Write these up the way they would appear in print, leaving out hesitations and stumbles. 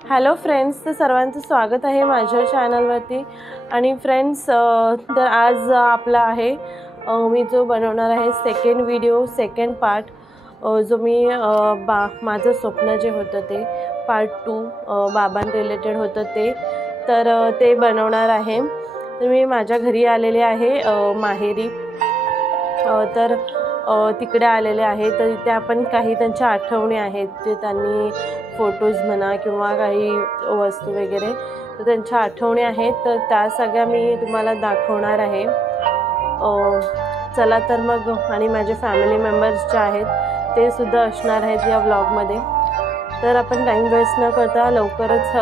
Hello friends, तर सर्वांचं स्वागत आहे माझ्या चॅनलवरती। आणि फ्रेंड्स, तर आज आपला आहे मी जो बनवणार आहे सेकंड व्हिडिओ, सेकंड पार्ट, जो मी माझं स्वप्न जे होतं ते पार्ट 2 बाबां रिलेटेड होतं ते, तर ते बनवणार आहे। तर मी माझ्या घरी आलेले आहे माहेरी, तर तिकडे आलेले आहे। तर इथे आपण काही त्यांच्या आठवणी आहेत जे त्यांनी फोटोज म्हणा किंवा काही वस्तू वगैरे, तर त्यांच्या आठवणी आहेत, तर त्या सगळ्या मी तुम्हाला दाखवणार आहे। चला तर मग, आणि माझे फॅमिली मेंबर्स जे आहेत ते सुद्धा असणार आहेत या व्लॉगमध्ये। तर आपण टाईम वेस्ट न करता लवकरच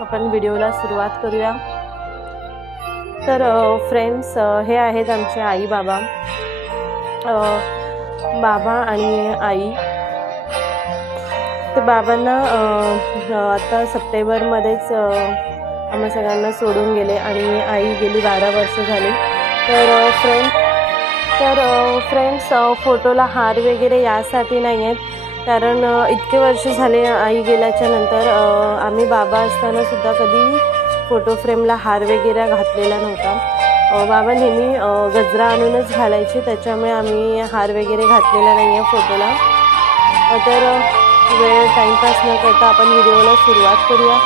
आपण व्हिडिओला सुरुवात करूया। तर फ्रेंड्स, हे आहेत आमचे आई बाबा, बाबा आणि आई। तर बाबांना आता सप्टेंबरमध्येच आम्हा सगळ्यांना सोडून गेले आणि आई गेली 12 वर्ष झाली। तर फ्रेंड्स, फोटोला हार वगैरे यासाठी नाही आहेत, कारण इतके वर्ष झाले आई गेल्याच्या नंतर आम्ही बाबा असताना सुद्धा कधी फोटो फ्रेमला हार वगैरे घातलेला नव्हता। बाबा नेहमी गजरा आणूनच घालायचे, त्याच्यामुळे आम्ही हार वगैरे घातलेला नाही आहे फोटोला। तर वेळ टाईमपास न करता आपण व्हिडिओला सुरुवात करूया।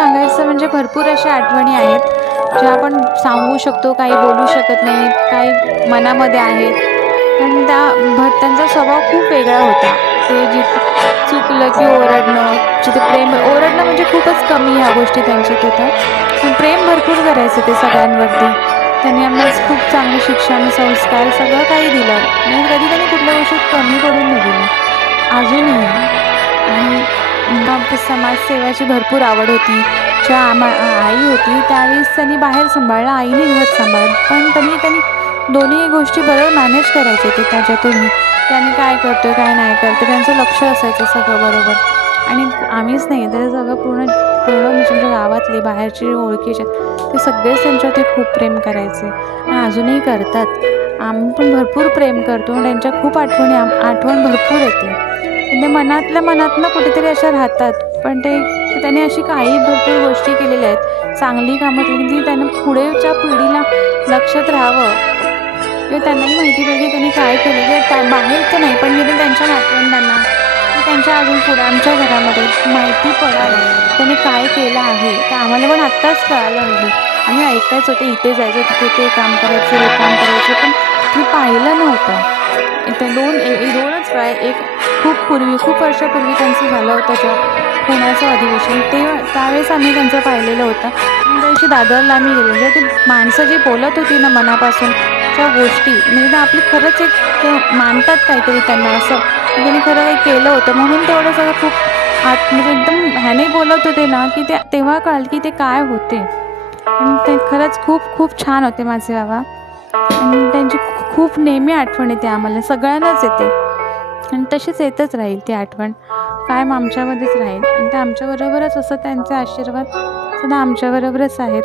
सांगायचं म्हणजे भरपूर अशा आठवणी आहेत ज्या आपण सांगू शकतो, काही बोलू शकत नाहीत, काही मनामध्ये आहेत. पण त्यांचा स्वभाव खूप वेगळा होता. ते चुकलं की ओरडणं, जिथे प्रेम ओरडणं म्हणजे खूपच कमी ह्या गोष्टी त्यांच्यात होत्या. पण प्रेम भरपूर करायचे ते सगळ्यांवरती. त्यांनी आम्हाला खूप चांगले शिक्षण, संस्कार सगळं काही दिलं. म्हणजे कधी त्यांनी कुठल्या गोष्टीत कमी पडून नाही दिलं, अजूनही. आणि समाजसेवेची भरपूर आवड होती. आई होती त्यावेळेस त्यांनी बाहेर सांभाळलं, आईने घर सांभाळलं. पण त्यांनी दोन्ही गोष्टी बरोबर मॅनेज करायचे ते त्याच्यातूनही. त्यांनी काय करतोय काय नाही करतोय त्यांचं लक्ष असायचं सगळं बरोबर. आणि आम्हीच नाही तर सगळं पूर्ण म्हणजे आमच्या गावातले बाहेरचे ओळखीचे ते सगळेच त्यांच्यावरती खूप प्रेम करायचे आणि अजूनही करतात. आम्ही पण भरपूर प्रेम करतो आणि त्यांच्या खूप आठवण भरपूर येते. पण ते मनातनं कुठेतरी अशा राहतात. पण त्यांनी अशी काही भरपूर गोष्टी केलेल्या आहेत, चांगली कामं केली की त्यांना पुढेच्या पिढीला लक्षात राहावं किंवा त्यांनाही माहिती पाहिजे की त्यांनी काय केलं. किंवा बाहेरचं नाही पण निदान त्यांच्या नातवंडांना त्यांच्या अजून पुढे आमच्या घरामध्ये माहिती पडावं त्यांनी काय केलं आहे. तर आम्हाला पण आत्ताच कळालं हल्ली. आम्ही ऐकायचो ते इथे जायचं तिथे ते काम करायचं हे काम करायचं, पण मी पाहिलं नव्हतं. दोनच वेळा एक खूप वर्षापूर्वी त्यांचं झालं होतं पुण्याचं अधिवेशन. त्यावेळेस आम्ही त्यांचं पाहिलेलं होतं. आणि त्या दिवशी दादरला आम्ही गेलो. म्हणजे ती माणसं जी बोलत होती ना मनापासून त्या गोष्टी, म्हणजे आपली खरंच एक ते मानतात काहीतरी त्यांना असं त्यांनी खरं काही केलं होतं म्हणून तेवढं सगळं खूप म्हणजे एकदम ह्याने बोलत होते ना की ते तेव्हा कळलं की ते काय होते. आणि ते खरंच खूप छान होते माझे बाबा. आणि त्यांची खूप नेहमी आठवण येते आम्हाला, सगळ्यांनाच येते आणि तशीच येतच राहील ती आठवण, कायम आमच्यामध्येच राहील. आणि ते आमच्याबरोबरच असं त्यांचे आशीर्वाद सदा आमच्याबरोबरच आहेत.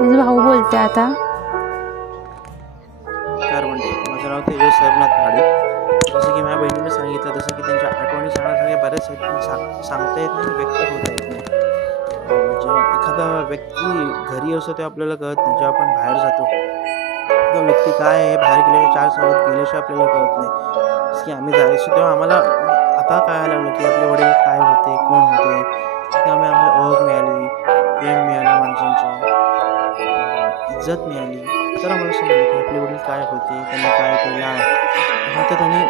माझा भाऊ बोलते आता. माझं नाव तेजस सरनाथ भाडे. जसं की माझ्या बहिणीने सांगितलं, जसं की त्यांच्या आठवणी सांगण्यासारख्या बऱ्याच आहेत, सांगता येत नाही, व्यक्त होता येत नाही. एखादा व्यक्ती घरी असतो ते आपल्याला कळत नाही. जेव्हा आपण बाहेर जातो तो व्यक्ती काय आहे बाहेर गेल्याशिवाय 4 चौघात गेल्याशिवाय आपल्याला कळत नाही. जसं की आम्ही जायचो तेव्हा आम्हाला आता कळायला लागलं की आपले वडील काय होते, कोण होते. त्यामुळे आम्हाला ओळख मिळाली, प्रेम मिळालं, माणसांची इज्जत मिळाली. तर आम्हाला समजलं की आपले वडील काय होते, त्यांनी काय केलं आहे. तर त्यांनी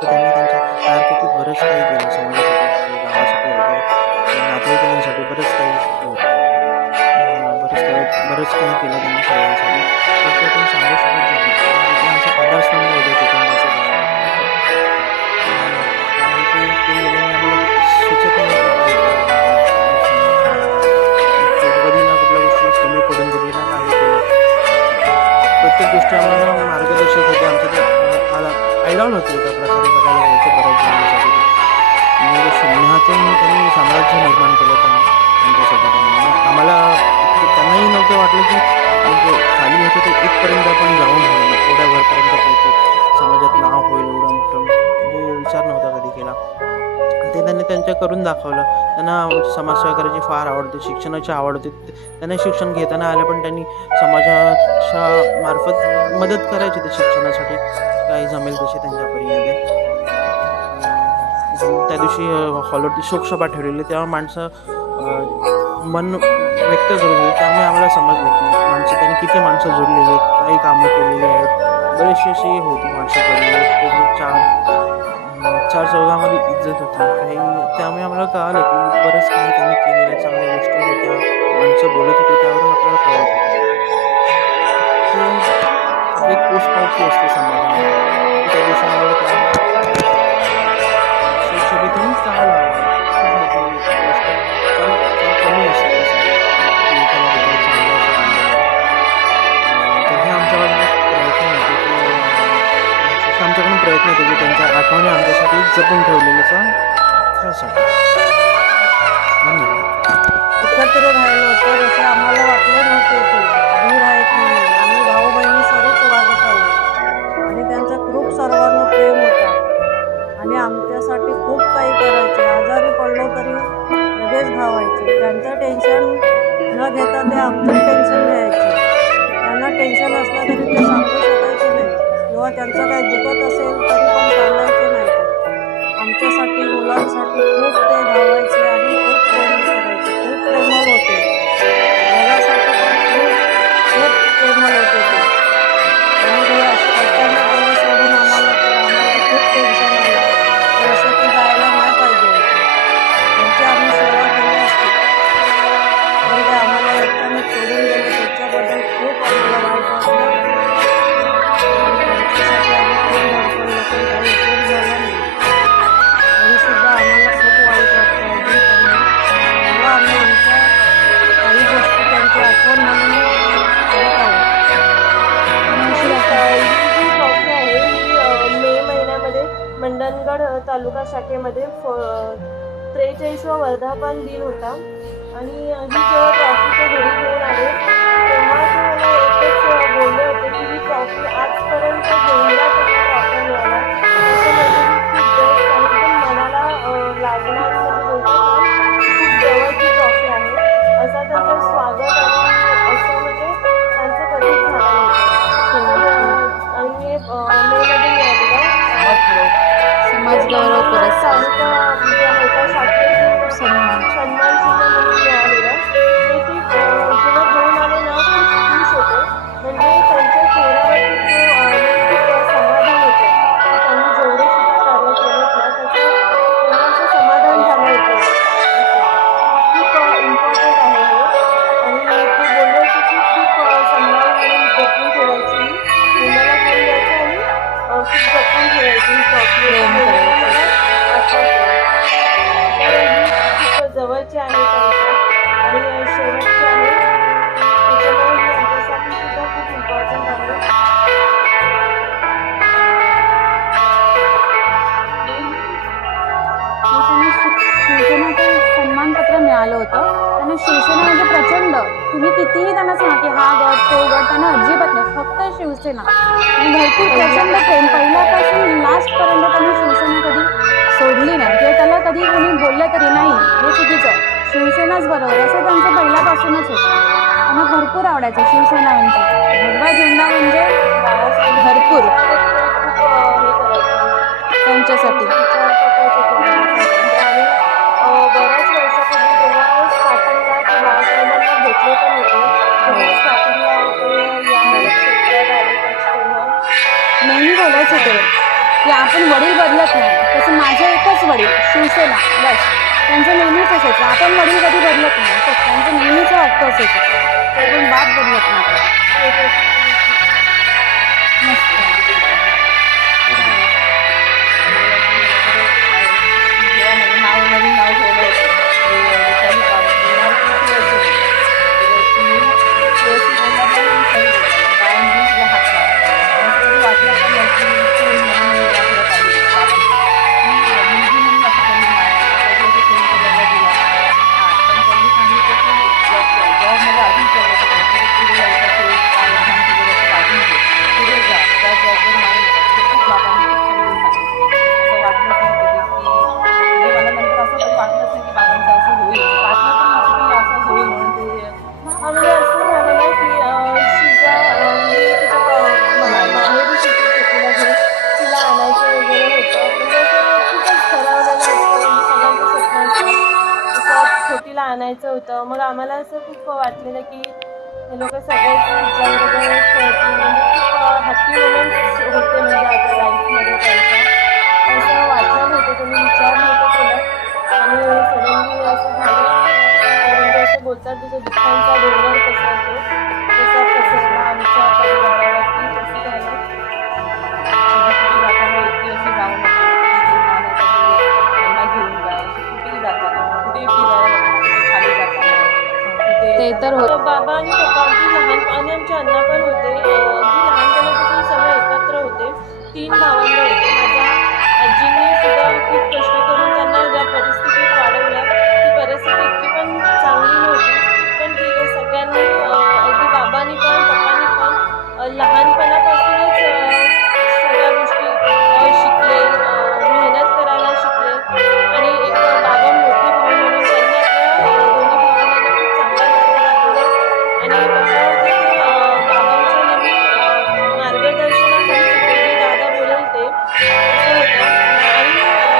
त्यांच्या कारकिर्दीत बरंच काही केलं समाजासाठी, गावासाठी, नातेवाईकांसाठी बरंच काही केलं त्यांनी सगळ्यांसाठी. तर ते आपण सांगू शकत नाही. त्यांचा आधारस्तंभ होते कुटुंबाचे ते गेल्याने आम्हाला सुचत नाही कधी ना कुठल्या गोष्टी कमी पडून दिली ना काही केलं. प्रत्येक गोष्टी आम्हाला मार्गदर्शक होते. आमच्या ते आयडॉल होते एका प्रकारे बघायला जायचं बऱ्याच जणांसाठी. म्हणजे शून्यातून त्यांनी साम्राज्य निर्माण केलं त्यांच्यासाठी. आम्हाला त्यांनाही नव्हतं वाटलं की म्हणजे खाली होतं ते इथपर्यंत आपण जाऊन होईल, एवढ्या वरपर्यंत पोहोचू, समाजात नाव होईल एवढं मोठं, म्हणजे विचार नव्हता कधी केला. ते त्यांनी त्यांच्या करून दाखवलं. त्यांना समाजसेवा करायची फार आवडते, शिक्षणाची आवड होती. त्यांना शिक्षण घेताना आलं पण त्यांनी समाजाच्या मार्फत मदत करायची ते शिक्षणासाठी, काही जमेल तसे त्यांच्या परीने. त्या दिवशी हॉलवरती शोकसभा ठेवलेली, तेव्हा माणसं मन व्यक्त करत होते. त्यामुळे आम्हाला समजलं की त्यांनी किती माणसं जोडलेली आहेत, काही कामं केलेली आहेत, बरेचशी अशी होती माणसं जोडलेली आहेत. चार चौघामध्ये इज्जत होती काही. त्यामुळे आम्हाला कळालं की बरंच काही त्यांनी केलेल्या चांगल्या गोष्टी होत्या, माणसं बोलत होती, त्यावरून आपल्याला कळत होतं. ते एक पोस्ट टाईपची असते समाजामध्ये. त्या दिवशी आम्हाला शोकसभेतून कळालं कमी असते आमच्याकडून प्रयत्न होते की त्यांच्या आठवणी आमच्यासाठी जपून ठेवलेल्याचा त्यासाठी. एकत्र राहिलो तर असे आम्हाला वाटले नव्हते की आम्ही राहत नाही. आम्ही भाऊ बहिणी सर्वच वागत आलो आणि त्यांचा खूप सर्वांना प्रेम होता आणि आमच्यासाठी खूप काही करायचे. आजारी पडलो तरी लगेच धावायचे. त्यांचं टेन्शन न घेता ते आमचं टेन्शन घ्यायचे. त्यांना टेन्शन असलं तरी ते सांगू शकायचे नाही किंवा त्यांचं काही दुखत असेल तरी पण सांगायचे नाही. आमच्यासाठी मुलांसाठी खूप ते धावायचे आणि खूप प्रेम करायचे, खूप प्रेमळ रायगड तालुका शाखेमध्ये 43वा वर्धापन दिन होता आणि ही जेव्हा ट्रॉफी ते घरी घेऊन आले तेव्हा ते मला एकच बोलले होते की ही ट्रॉफी आजपर्यंत जेवढ्या त्यांना ट्रॉफी मिळाला त्याच्यामध्ये खूप बेस्ट आणि एकदम मनाला लागणारी म्हणजे बोलतात ना खूप जवळची ट्रॉफी आहे असा त्यांचं स्वागत आणि असं म्हणजे त्यांचं कधीच झालं नव्हतं. आणि मेमध्ये मिळालेलं समाज गौरव पुरस्कार तालुका म्हणजे एका शाखेतून सन्मान चिन्ह म्हणून मिळालेलं ते ती जेव्हा घेऊन आले ना खूप खुश होते म्हणजे त्यांच्या चेहऱ्यावरती जो खूप समाधान होतं की त्यांनी जेवढे सुद्धा कार्य केलेत ना त्याचं त्यांना असं समाधान झालं होतं. खूप इम्पॉर्टंट आहे हे आणि ते बोलले होते की खूप सांभाळून म्हणून जपून ठेवायची मुलाला घेऊन जायचं आणि खूप जपून ठेवायची ही ट्रॉफी प्रेम करायचं. मला आठवतं. तर ही खूप जवळची आहे त्यांच्या आणि शेवटची आहे त्याच्यामुळे ही आमच्यासाठी सुद्धा खूप इम्पॉर्टंट आहे. त्यांना शिवसेनेचं सन्मानपत्र मिळालं होतं. त्यांना शिवसेना म्हणजे प्रचंड, तुम्ही कितीही त्यांना सांगा की हा गट तो गट, त्यांना अजिबात नाही, फक्त शिवसेना आणि भरपूर प्रचंड प्रेम. पहिल्यापासून लास्टपर्यंत त्यांनी शिवसेना कधी सोडली नाही किंवा त्याला कधी कोणी बोललं तरी नाही हे चुकीचं, शिवसेनाच बरोबर असं त्यांचं पहिल्यापासूनच होतं. त्यांना भरपूर आवडायचं शिवसेना म्हणजे भगवा झेंडा म्हणजे भरपूर त्यांच्यासाठी. आणि बऱ्याच वर्षापूर्वी जेव्हा स्टार्टिंगला ते बाळासाहेबांना भेटले पण होते जेव्हा स्टार्टिंगला ते या क्षेत्रात आले तेव्हा नेहमी बोलायचं ते की आपण वडील बदलत नाही, तसं माझं एकच वडील शिवसेना बस, त्यांचं नेहमीच असायचं. आपण वडील कधी बदलत नाही, तर त्यांचं नेहमीच हक्क असायचं, ते पण बाप बदलत नाही. मस्त नवीन नाव ठेवलं म्हणजे असं झालं ना की शिजा मी तिच्या माहेरी शेतीला घेऊन तिला आणायचं वगैरे होतं म्हणजे असं खूपच ठरवलेलं असतं म्हणजे सगळ्यांचं स्वप्न असतं तसं छोटीला आणायचं होतं. मग आम्हाला असं खूप वाटलेलं की हे लोक सगळेच विचार वगैरे खेळतील म्हणजे खूप हॅपी मोमेंट्स होते म्हणजे आता लाईफमध्ये त्यांच्या असं वाटलं नव्हतं, त्यांनी विचार नव्हतं केलं आणि सडनली असं झालं. म्हणजे असं बोलतात तुझं दुःखांचा डोंगर कसा होतो तसा पसरला आमच्या परिवारावरती तसं झालं. कुठे जाताना एकटी अशी जाऊ नका, त्यांना घेऊन जा, कुठेही जाताना कुठेही फिरायला कुठे खाली जाताना ते तर होतं. बाबा आणि पप्पा अगदी लहान आणि आमचे अण्णा पण होते अगदी लहानपणापासून सगळे एकत्र होते. 3 भावंड होते. माझ्या आजींनी सुद्धा खूप कष्ट करून त्यांना ज्या परिस्थितीत वाढवलं ती परिस्थिती इतकी पण चांगली नव्हती पण ठीक आहे. सगळ्यांनी अगदी बाबांनी पण पप्पांनी पण लहानपणापासूनच सगळ्या गोष्टी शिकले, मेहनत करायला शिकले आणि एक बाबा मोठे भाऊ म्हणून त्यांनी आपल्या दोन्ही भावांना खूप चांगला मार्ग दाखवला आणि पप्पा होते ते बाबांच्या नेहमी मार्गदर्शनाखाली होते. जे दादा बोलेल ते असं होतं आणि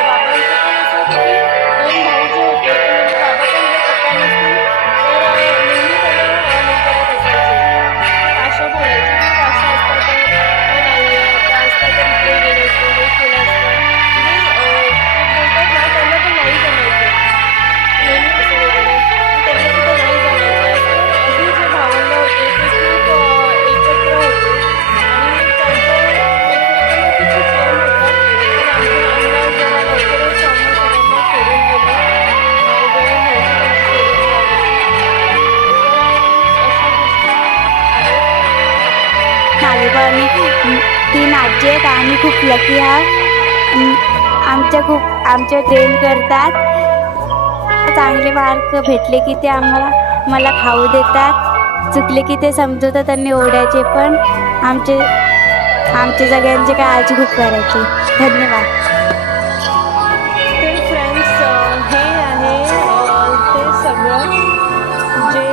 बाबांचं पण असं होतं की 2 भाऊ जे होते ते म्हणजे बाबा पण जर पप्पा नसतील तर नेहमी त्यांना हे करत असायचे, ताशा बोलायचे की ताशा असता तर नाही त्या असता तर इकडे गेलं असतं हे केलं असतं म्हणजे बोलतात ना त्यांना पण नाही जमायचं नेहमी कसं वगैरे त्यांना सुद्धा नाही जमायचं असं. अगदी जे भावंड होते ते खूप एकत्र होते आणि त्यांचं एकमेकांवरती खूप प्रेम होतं. पण आमचे अण्णा जरा लवकरच आम्हा सगळ्यांना सोडून गेले, वेळ नव्हती त्यांची सोडून जायची. तर अशा गोष्टी आहेत. आणि 3 आजी आहेत, आम्ही खूप लकी आहात. आमचे प्रेम करतात. चांगले मार्क भेटले की ते मला खाऊ देतात. चुकले की ते समजवतात आणि ओरडायचे पण. आमचे सगळ्यांचे काळजी खूप करायचे. धन्यवाद. तर फ्रेंड्स हे आहे ते सगळं जे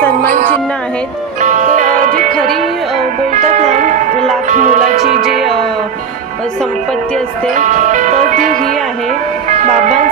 सन्मान चिन्ह आहेत. तर जी खरी बोलतात ना लाख मोलाची जी संपत्ती असते तर ती ही आहे. बाबा